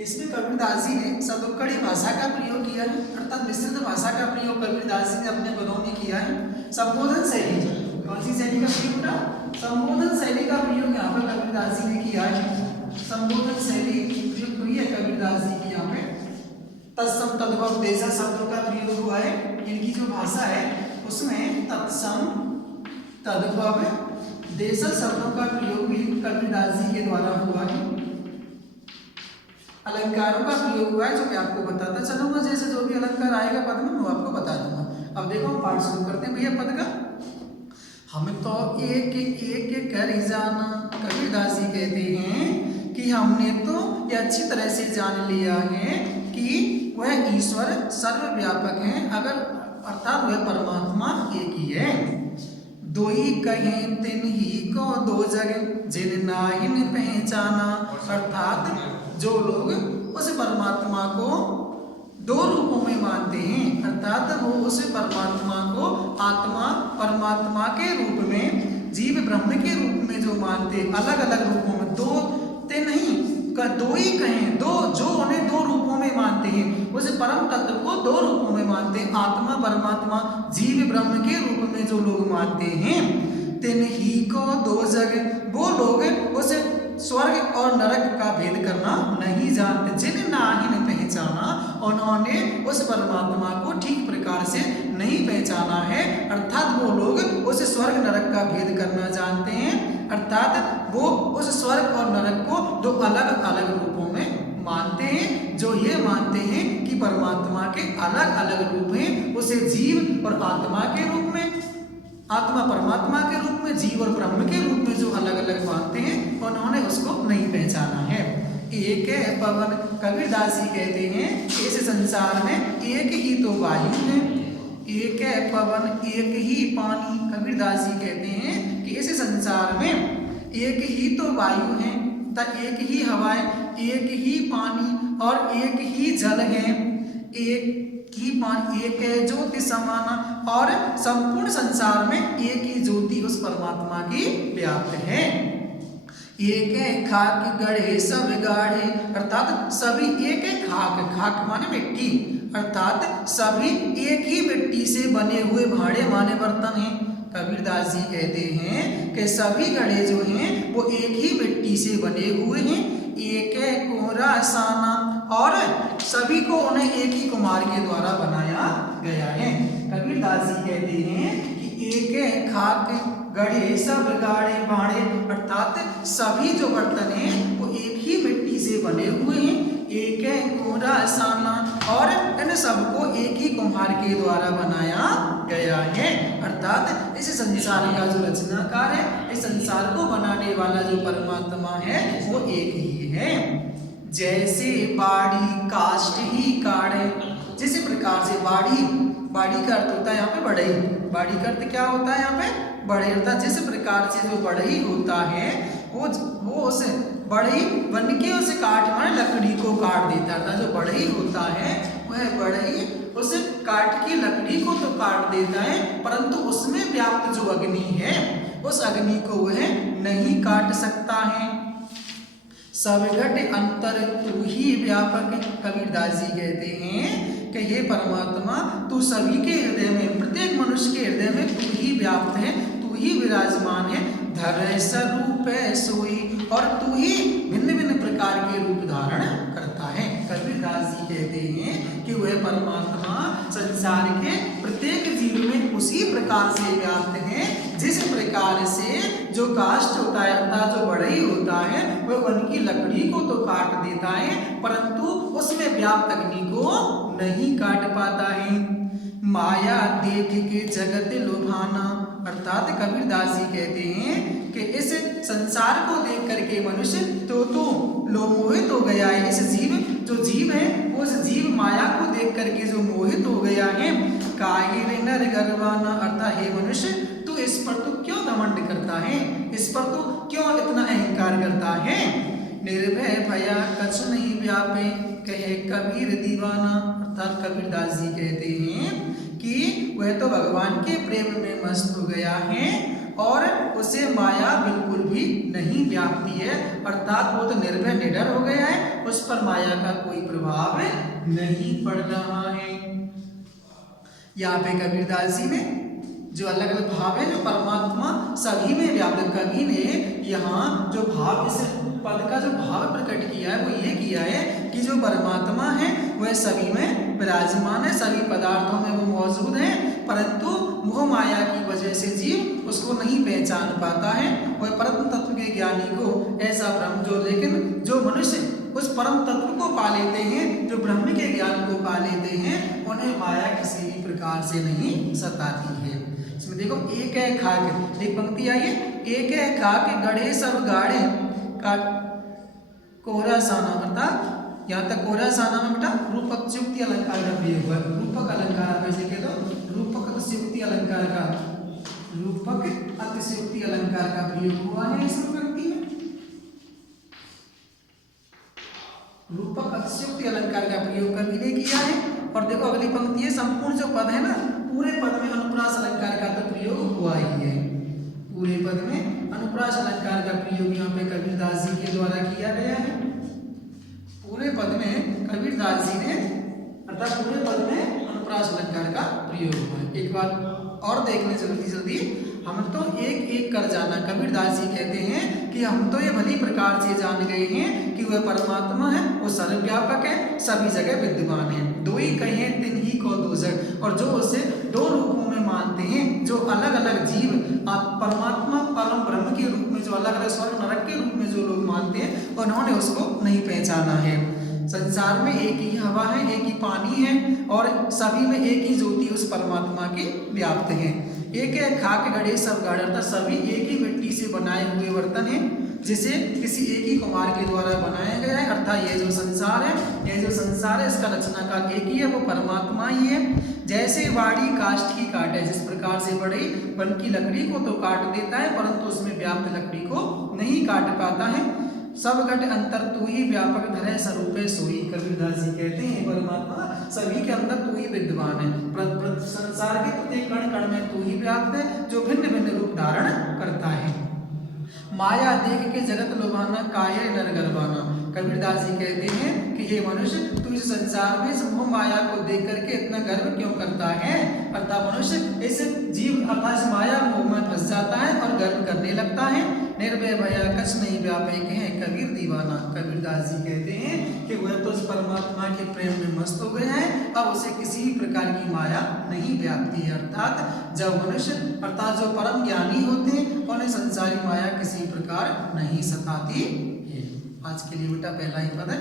इसमें कबीरदास जी ने सदुक्कड़ी भाषा का प्रयोग किया है, अर्थात मिश्रित भाषा का प्रयोग कबीरदास जी ने अपने पदों में किया है। संबोधन शैली, कौन सी शैली का प्रयोग था? संबोधन शैली का प्रयोग यहाँ पर कबीरदास जी ने किया है। संबोधन शैली प्रयुक्त हुई है कबीरदास जी की यहाँ पे। तत्सम तद्भव देशा शब्दों का प्रयोग हुआ है। इनकी जो भाषा है उसमें तत्सम तद्भव देशा शब्दों का प्रयोग भी कबीरदास जी के द्वारा हुआ है। अलंकारों का प्रयोग हुआ है जो मैं आपको बताता चलूंगा, जैसे जो भी अलंकार आएगा पद में वो आपको बता दूंगा। अब देखो हम पाठ शुरू करते हैं भैया पद का। हम तो एक एक कर जाना, कबीरदास जी कहते हैं कि हमने तो ये अच्छी तरह से जान लिया है कि वह ईश्वर सर्वव्यापक है, अगर अर्थात वह परमात्मा एक ही है। दो ही कहें तिन ही को दो जग जिन नाहिन पहचाना, अर्थात जो लोग उस परमात्मा को दो रूपों में मानते हैं, अर्थात वो उस परमात्मा को आत्मा परमात्मा के रूप में, जीव ब्रह्म के रूप में जो मानते, अलग अलग रूपों में, दो ते नहीं दो ही कहें, दो जो उन्हें दो रूपों में मानते हैं, उस परम तत्व को दो रूपों में मानते हैं, आत्मा परमात्मा जीव ब्रह्म के रूप में जो लोग मानते हैं, तिन ही को दो जग, वो लोग उस स्वर्ग और नरक का भेद करना नहीं जानते। जिन नाहिन पहचाना, उन्होंने उस परमात्मा को ठीक प्रकार से नहीं पहचाना है, अर्थात वो लोग उस स्वर्ग नरक का भेद करना जानते हैं, अर्थात वो उस स्वर्ग और नरक को दो अलग अलग रूपों में मानते हैं। जो ये मानते हैं कि परमात्मा के अलग अलग रूप हैं, उसे जीव और आत्मा के रूप में, आत्मा परमात्मा के रूप में, जीव और ब्रह्म के रूप में जो अलग अलग मानते हैं, उन्होंने उसको नहीं पहचाना है। एक है पवन, कबीरदास जी कहते हैं इस संसार में एक ही तो वायु है। एक है पवन, एक ही पानी, कबीरदास जी कहते हैं कि इस संसार में एक ही तो वायु है, एक ही हवाएं, एक ही पानी और एक ही जल है। एक ही पानी, एक है ज्योति समाना, और संपूर्ण संसार में एक ही ज्योति उस परमात्मा की व्याप्त है। एक है खाक गढ़े सब गाढ़े, अर्थात सभी एक है खाक, खाक माने मिट्टी, अर्थात सभी एक ही मिट्टी से बने हुए भाड़े माने बर्तन हैं। कबीरदास जी कहते हैं कि सभी घड़े जो हैं वो एक ही मिट्टी से बने हुए हैं। एक है कोहरा साना, और सभी को उन्हें एक ही कुम्हार के द्वारा बनाया गया है। कबीरदास जी कहते हैं कि एक है खाक गढ़े सब गाढ़े भाड़े, अर्थात सभी जो बर्तन हैं वो एक ही मिट्टी से बने हुए हैं। एक है कोहरा साना, और इन सबको एक ही कुम्हार के द्वारा बनाया गया है, अर्थात इस संसार का जो रचनाकार है, इस संसार को बनाने वाला जो परमात्मा है वो एक ही है। जैसे बाड़ी काष्ठ ही काढ़े, जिस प्रकार से बाड़ी, बाड़ी का अर्थ होता है यहाँ पे बढ़ई, बाड़ी का अर्थ क्या होता है यहाँ पे? बढ़ई, अर्थात जिस प्रकार से जो बढ़ई होता है वो उस बढ़ई बन के उसे काट माने लकड़ी को काट देता है। जो बढ़ई होता है वह बढ़ई उस काट की लकड़ी को तो काट देता है, परंतु उसमें व्याप्त जो अग्नि है उस अग्नि को वह नहीं काट सकता है। सब घट अंतर तू ही व्यापक, कबीरदास जी कहते हैं कि ये परमात्मा तू सभी के हृदय में, प्रत्येक मनुष्य के हृदय में तू ही व्याप्त है, तू ही विराजमान है। धर स्वरूप है सोई, और तू ही भिन्न भिन्न प्रकार के रूप धारण करता है। कबीरदास जी कहते हैं कि वह परमात्मा संसार के प्रत्येक जीव में उसी प्रकार से व्याप्त है, जिस प्रकार से जो काष्ठ होता है अर्थात जो बढ़ई होता है वह वन की लकड़ी को तो काट देता है, परंतु उसमें व्याप्त अग्नि को नहीं काट पाता है। माया देख के जगत लुभाना, अर्थात कबीरदास जी कहते हैं कि इस संसार को देख करके मनुष्य तो मोहित हो गया है। इस जीव, जो जीव है वो इस जीव माया को देख करके जो मोहित हो गया है। काहे नर गर्वाना, अर्थात हे मनुष्य तू इस पर तू क्यों घमंड करता है, इस पर तू क्यों इतना अहंकार करता है। निर्भय भया कछु नहीं व्यापे, कहे कबीर दीवाना, अर्थात कबीरदास जी कहते हैं कि वह तो भगवान के प्रेम में मस्त हो गया है और उसे माया बिल्कुल भी नहीं व्यापती है, अर्थात वो तो निर्भय निडर हो गया है उस पर माया का कोई प्रभाव नहीं पड़ रहा है। यहाँ पे कबीरदास जी ने जो अलग अलग भाव है, जो परमात्मा सभी में व्याप्त, कवि ने यहाँ जो भाव, इस पद का जो भाव प्रकट किया है वो ये किया है कि जो परमात्मा है वह सभी में विराजमान है, सभी पदार्थों में वो मौजूद है, परंतु मोह माया की वजह से जीव उसको नहीं पहचान पाता है। वह परम तत्व के ज्ञानी को ऐसा ब्रह्म जो, लेकिन जो मनुष्य उस परम तत्व को पा लेते हैं, जो ब्रह्म के ज्ञान को पा लेते हैं, उन्हें माया किसी भी प्रकार से नहीं सताती है। इसमें देखो एक है खाक, एक पंक्ति आई है, एक है खाक गढ़े सब गाढ़े का कोरा साना, अर्थात यहाँ तक कोरा साना में बेटा रूपक युक्ति अलंकार का प्रयोग हुआ है। रूपक अलंकार वैसे कह दो, रूपक अतिशयोक्ति अलंकार का, रूपक अतिशयोक्ति अलंकार का प्रयोग हुआ है इस पंक्ति में। रूपक अतिशयोक्ति अलंकार का प्रयोग कवि ने किया है। और देखो अगली पंक्ति है, संपूर्ण जो पद है ना, पूरे पद में अनुप्रास अलंकार का तो प्रयोग हुआ ही है। पूरे पद में अनुप्रास अलंकार का प्रयोग यहाँ पे कबीरदास जी के द्वारा किया गया है। पूरे पद में कबीरदास जी ने, अर्थात पूरे पद में अनुप्रास अलंकार का प्रयोग हुआ है। एक बात और देख लें जल्दी जल्दी, हम तो एक एक कर जाना। कबीरदास जी कहते हैं कि हम तो ये भली प्रकार से जान गए हैं कि वह परमात्मा है, वो सर्वव्यापक है, सभी जगह विद्यमान है। दो ही कहें तिन ही को दो जग, और जो उसे दो रूपों में मानते हैं, जो अलग अलग जीव परमात्मा परम ब्रह्म के रूप में, जो अलग अलग स्वर्ग नरक के रूप में जो लोग मानते हैं, उन्होंने उसको नहीं पहचाना है। संसार में एक ही हवा है, एक ही पानी है, और सभी में एक ही ज्योति उस परमात्मा के व्याप्त है। एक है खाक गढ़े सब गाढ़, अर्थात सभी एक ही मिट्टी से बनाए हुए बर्तन हैं, जिसे किसी एक ही कुमार के द्वारा बनाया गया है। अर्थात ये जो संसार है, ये जो संसार है, इसका रचनाकार एक ही है, वो परमात्मा ही है। जैसे वाड़ी काष्ठ की काटे, जिस प्रकार से बड़ी वन की लकड़ी को तो काट देता है, परंतु उसमें व्याप्त लकड़ी को नहीं काट पाता है। सब घट अंतर तू ही व्यापक धरे स्वरूपे सोई, कबीरदास जी कहते हैं परमात्मा सभी के अंदर तू ही विद्यमान है। संसार के प्रत्येक कण कण में तू ही व्याप्त है, जो भिन्न भिन्न रूप धारण करता है। माया देख के जगत लोभाना, कायर नर गर्वाना। कबीरदास जी कहते हैं कि हे मनुष्य, तू इस संसार में इस मोह माया को देख करके इतना गर्व क्यों करता है। अर्थात मनुष्य इस जीव अर्थात माया मोह में फंस जाता है और गर्व करने लगता है। निर्भय भया कछ नहीं व्यापक है कबीर दीवाना। कबीरदास जी कहते हैं कि वह तो उस परमात्मा के प्रेम में मस्त हो गया है, अब उसे किसी भी प्रकार की माया नहीं व्यापती है। अर्थात जब मनुष्य, अर्थात जो परम ज्ञानी होते हैं, उन्हें संसारी माया किसी प्रकार नहीं सताती है। आज के लिए बेटा पहला ही पद है।